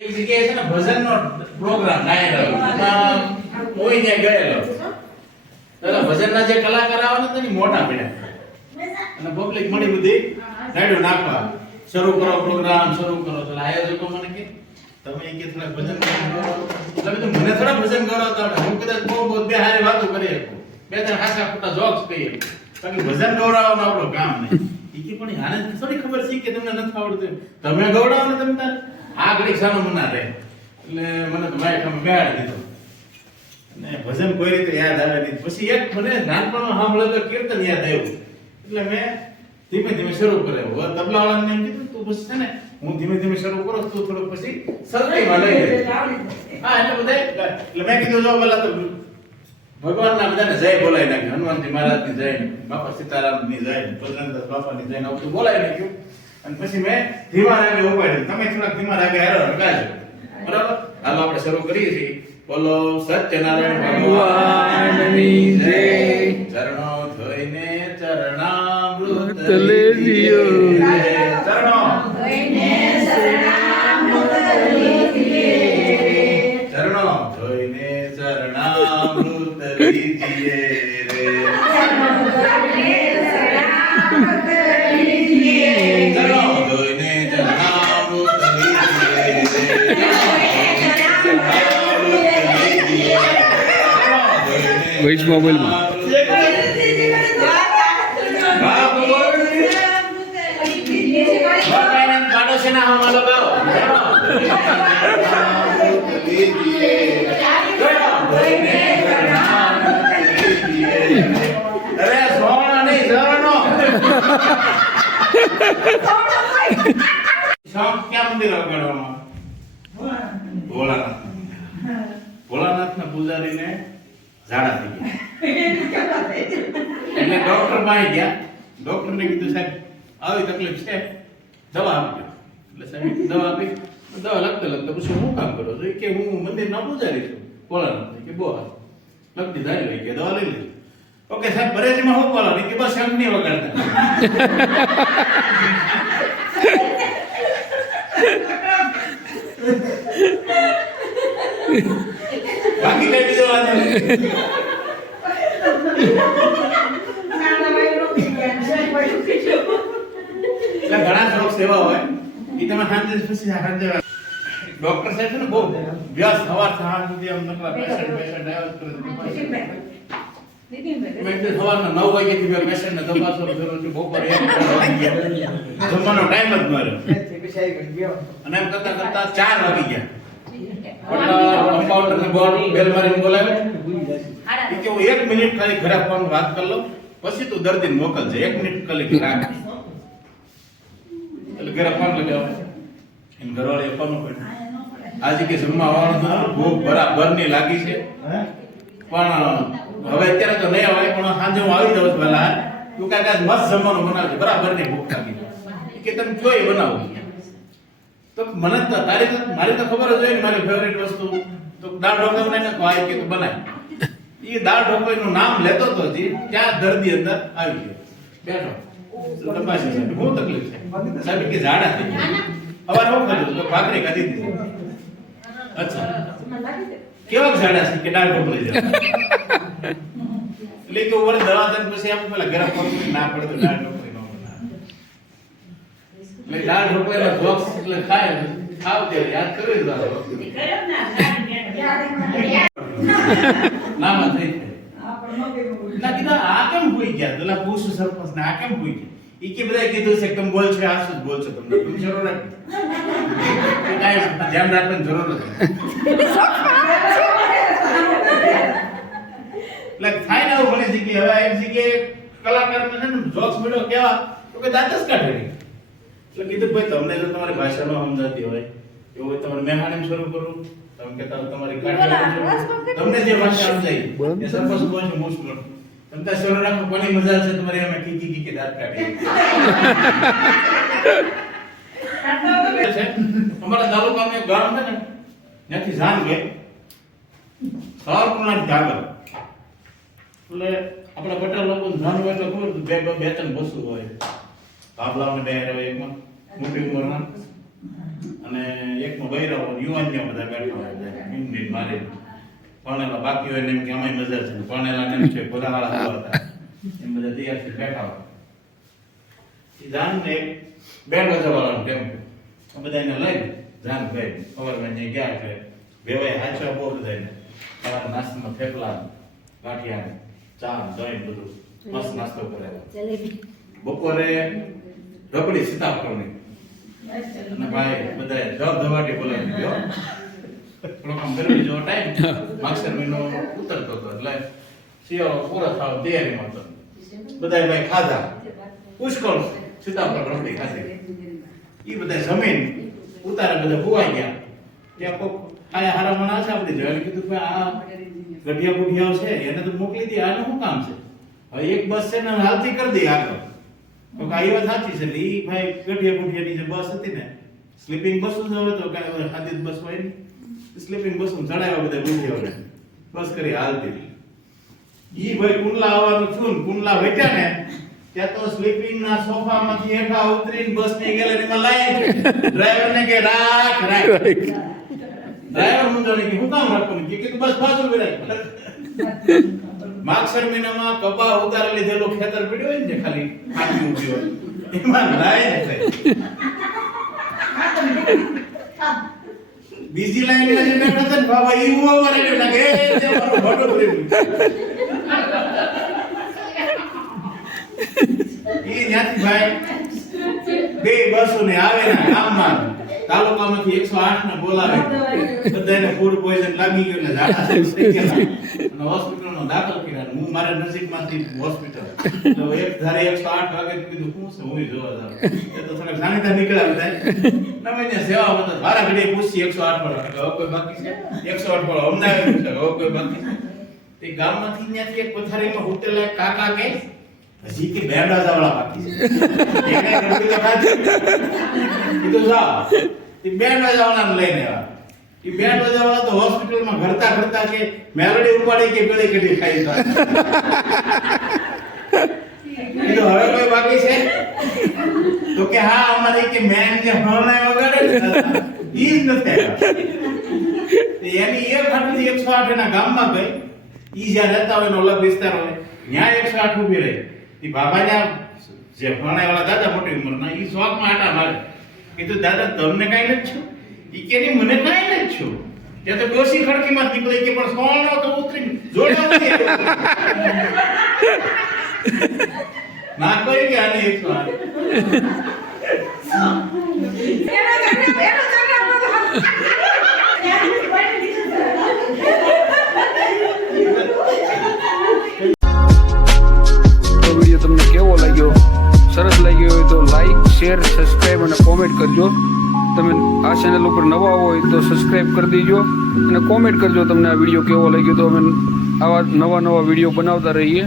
એક જગ્યાએ છે ને ભજનનો પ્રોગ્રામ નાયર કોઈ ને ગયેલો તો ભજનના જે કલાકાર આવે ને તેની મોટા પડ્યા અને પબ્લિક મળી બધી રાડ્યો નાખવા શરૂ કરો પ્રોગ્રામ શરૂ કરો તો આયોજકો મને કે તમે કે થોડા ભજન કરો તમે તો મને થોડા ભજન કરાવતા હતા હું કદાચ બહુ બે હારે વાતો કરી શકું બે ત્રણ હાસા ખોટા જોક્સ કહીએ બાકી ભજન ગૌરવવાનું આપણું કામ નહીં ઈ કે પણ આને થોડી ખબર છે કે તમને નથી આવડતું તમે ગૌરવ ને તમે તાર આ ઘડી સાનો મના રહે એટલે મને તો માય તમે બેહાડી દીધો અને ભજન કોઈ રીતે યાદ આવે નહીં પછી એક મને નાનપણમાં સાંભળ્યો તો કીર્તન યાદ આવ્યું એટલે મેં ધીમે ધીમે શરૂ કર્યો હવે તબલાવાળાને એમ કીધું તું બસ છે ને હું ધીમે ધીમે શરૂ કરું તું થોડું પછી સરકાઈમાં લઈ ગઈ હા એટલે બધા એટલે મેં કીધું જો પેલા તો ભગવાનના બધાને જય બોલાવી નાખ્યું હનુમાનજી મહારાજની જય બાપા સીતારામની જય બજરંગદાસ બાપાની જય આવું બોલાવી નાખ્યું અને પછી મેં ધીમા રાગે ઉપાડ્યું તમે થોડાક ધીમા રાગે હારો ગાજો બરાબર હાલ આપણે શરૂ કરીએ છીએ બોલો સત્યનારાયણ ભગવાનની જય ચરણો ધોઈને ચરણામૃત લેજો ચરણો ધોઈને ચરણામૃત લીજીએ ચરણો ધોઈને ચરણામૃત લીજીએ રે ચરણો ધોઈને ચરણામૃત લીજીએ ચરણો ધોઈને ચરણામૃત લીજીએ વૈશ મોબાઈલમાં ભોળાનાથના પૂજારીને ઝાડા થઈ ગયા એટલે ડોક્ટર પાસે ગયા ડોક્ટરને કીધું સાહેબ આવી તકલીફ છે દવા આપજો એટલે સાહેબ દવા આપી દવા લખતા પછી હું કામ કરો છો કે હું મંદિરના પૂજારી છું ભોળાનાથ કે બહુ લખતી ધારી લઈ કે દવા લઈ લીધી ઓકે સાહેબ બરેજમાં હું બોલાવી કે બસ એમ નહીં વગાડતા બાકી કઈ બીજો વાત નથી ઘણા શોખ એવા હોય એ તમે સાંજે પછી સાંજે ડોક્ટર સાહેબ છે ને બહુ વ્યસ્ત સવાર સાંજ સુધી આમ નકરા પેશન્ટ આવ્યા કરે સવારના 9 વાગ્યાથી મેં પેશન્ટને તપાસો જરૂર છે બપોરે 1 વાગ્યા જમવાનો ટાઈમ જ માર્યો અને એમ કરતા 4 વાગી ગયા કમ્પાઉન્ડર ને બોર્ડ બેલ મારીને બોલાવે એ કે હું 1 મિનિટ ખાલી ઘરે ફોન વાત કરી લઉં પછી તું દર્દીને મોકલજે 1 મિનિટ ખાલી રાખ એટલે ઘરે ફોન લગાવ્યો એમ ઘરવાળે ફોન કર્યો આજે કે જમવા આવવાનું ભૂખ બરાબરની લાગી છે પણ હવે અત્યારે તો નહીં આવે પણ સાંજે હું આવી જાઉં છું પહેલા તું કાકા મસ્ત જમવાનું બનાવજે બરાબરની ભૂખ લાગી કે તમે જોઈ બનાવો તો મને તો મારી તો ખબર જ હોય ને મારી ફેવરિટ વસ્તુ તો દાળ ઢોકળા બનાવીને ખાય કે તું બનાય એ દાળ ઢોકળાનું નામ લેતો તો જી ત્યાં દર્દી અંદર આવી ગયો બેઠો તપાસી સાહેબ શું તકલીફ છે સાહેબ કે ઝાડા થઈ ગયા અવાર હું ખાધું તો ભાખરી ખાધી હતી અચ્છા કેવા ઝાડા છે કે દાળ ઢોકળી છે એટલે કે ઓવર દવા દન પછી આપ પેલા ગરમ પાણી ના પડે તો દાળ ઢોકળી નો બનાવે એટલે દાળ ઢોકળીના બોક્સ એટલે ખાય ખાવ ત્યારે યાદ કરી દો ના માં થઈ ના કીધા આ કેમ ભૂઈ ગયા પેલા પૂછું સરપંચ ને આ કેમ ભૂઈ ગયા ઈ કે બધા કીધું છે તમે બોલ છે આ શું બોલ છો તમને તમે જરૂર નથી કાઈ ધ્યાન રાખવાની જરૂર નથી એટલે થાય ને એવું ભલે જગ્યાએ હવે એમ જગ્યાએ કલાકાર ને જોક્સ મેળો કેવા તો કે દાંત જ કાઢે નહીં એટલે કીધું ભાઈ તમને જો તમારી ભાષામાં સમજાતી હોય એવું હોય તમારે મેહાણી શરૂ કરું તમે કહેતા તમારી કાઢે તમને જે ભાષા સમજાય એ સરપંચ બોલ છે મોસ્ટ પ્રોબ્લેમ તમને શરૂ રાખો કોની મજા છે તમારી એમાં કી દાંત કાઢી અમારા તાલુકામાં એક ગામ છે ને ત્યાંથી જાન ગઈ સારપુરના ઢાગર એટલે આપણા પટેલ લોકો જાન હોય એટલે ખબર બે ત્રણ બસો હોય ભાભલાઓને બે હોય એમાં મોટી ઉંમરના અને એકમાં બૈરાઓ યુવાનીઓ બધા બેઠા હોય મીંડી મારે ભણેલા બાકી હોય ને એમ કે આમાંય મજા છે ભણેલા ને એમ છે ભોલાવાળા હતા એમ બધા તૈયારથી બેઠા હોય એ જાન ને એક બેન્ડ વજાવાળાનો ટેમ્પો બધા એને લઈ જાન ભાઈ સવારમાં ત્યાં ગયા એટલે વેવાય હાચવા બહુ બધાને સવારે નાસ્તામાં થેપલા ગાંઠિયા ચા દહીં બધું મસ્ત નાસ્તો કરેલો બપોરે રબડી સીતાફળની અને ભાઈ બધા ધબધબાટી બોલાવી ગયો થોડોક આમ ગરમી જેવો ટાઈમ માગસર મહિનો ઉતરતો હતો એટલે શિયાળો પૂરો થવા તૈયારીમાં હતો બધા ભાઈ ખાધા પુષ્કળ સીતાફળ રબડી ખાધી એ બધા જમીન ઉતારે બધા ખોવાઈ ગયા ત્યાં કોક આયા હારા મણા છે આપણે જોઈને કીધું કે આ ગઢિયા ગુઢિયાઓ છે એને તો મોકલી દે આનું શું કામ છે હવે એક બસ છે ને હાલતી કરી દે આગળ તો કાઈ વાત સાચી છે એટલે ઈ ભાઈ ગઢિયા ગુઢિયાની જે બસ હતી ને સ્લીપિંગ બસ જ હવે તો કાઈ હાદી બસ હોય ને સ્લીપિંગ બસ ચડાવ્યા બધા ગુઢિયાઓને બસ કરી હાલતી ઈ ભાઈ કુંડલા આવવાનું છું ને કુંડલા વેટ્યા ને ત્યાં તો સ્લીપિંગ ના સોફામાંથી હેઠા ઉતરીને બસ ની ગેલેરીમાં લાયા ડ્રાઈવર ને કે રાખ ડ્રાઈવર મુંડો ને કે હું કામ રાખું કે તું બસ બાજુ બેરાય માગસર મહિનામાં કપા ઉતારી લીધેલો ખેતર પડ્યો હોય ને જે ખાલી ખાટી ઊભી હોય એમાં લાય ને બીજી લાઈન માં જે બેઠા હતા ને બાબા ઈ ઉભો કરે લાગે એ જે મારો ફોટો પડી ઈ ત્યાંથી ભાઈ બે બસો ને આવે ને ગામમાં તાલુકામાંથી 108 ને બોલાવે બધાને ફૂડ પોઈઝન લાગી ગયું એટલે ઝાડા થઈ ગયા અને હોસ્પિટલમાં દાખલ કર્યા હું મારા નજીકમાંથી હોસ્પિટલ તો એક ધારે 108 વાગે કીધું શું છે હું જોવા જાવ એ તો થોડા જાણીતા નીકળ્યા બધા નમે સેવા મતલબ મારા ઘરે પૂછી 108 પર હવે કોઈ બાકી છે 108 પર અમદાવાદ છે હવે કોઈ બાકી છે તે ગામમાંથી ત્યાંથી એક પથારીમાં હોટેલ એક કાકા કે હજી કે બેંડાવાળા બાકી છે એને ગરમી તો ખાધી કીધું જા એ બેંડાવાળાને લઈને આવ્યા એ બેંડાવાળા તો હોસ્પિટલમાં ઘરતા ઘરતા કે મેલડી ઉપાડી કે પેલી કઢી ખાઈ તો કીધું હવે કોઈ બાકી છે તો કે હા અમારે કે મેન જે હરણાય વગાડે ને ઈ જ નથી આવ્યા એની એક હાટથી 108 એના ગામમાં ગઈ ઈ જ્યાં રહેતા હોય ને ઓલા વિસ્તાર હોય ત્યાં 108 ઊભી રહી ઈ બાબાના જે ભણાયવાળા દાદા મોટી ઉંમરના ઈ શોખમાં આટા મારે કીધું દાદા તમને કાઈ નથી છું ઈ કે ની મને કાઈ નથી છું ત્યાં તો ડોસી ખડકીમાં નીકળી કે પણ સોનો તો ઉતરી જોડે નથી ના કોઈ કે આને 108 વિડીયો તમને કેવો લાગ્યો સરસ લાગ્યો હોય તો લાઈક શેર સબસ્ક્રાઈબ અને કોમેન્ટ કરજો તમે આ ચેનલ ઉપર નવા હોય તો સબસ્ક્રાઈબ કરી દેજો અને કોમેન્ટ કરજો તમને આ વિડીયો કેવો લાગ્યો તો અમે આવા નવા વિડીયો બનાવતા રહીએ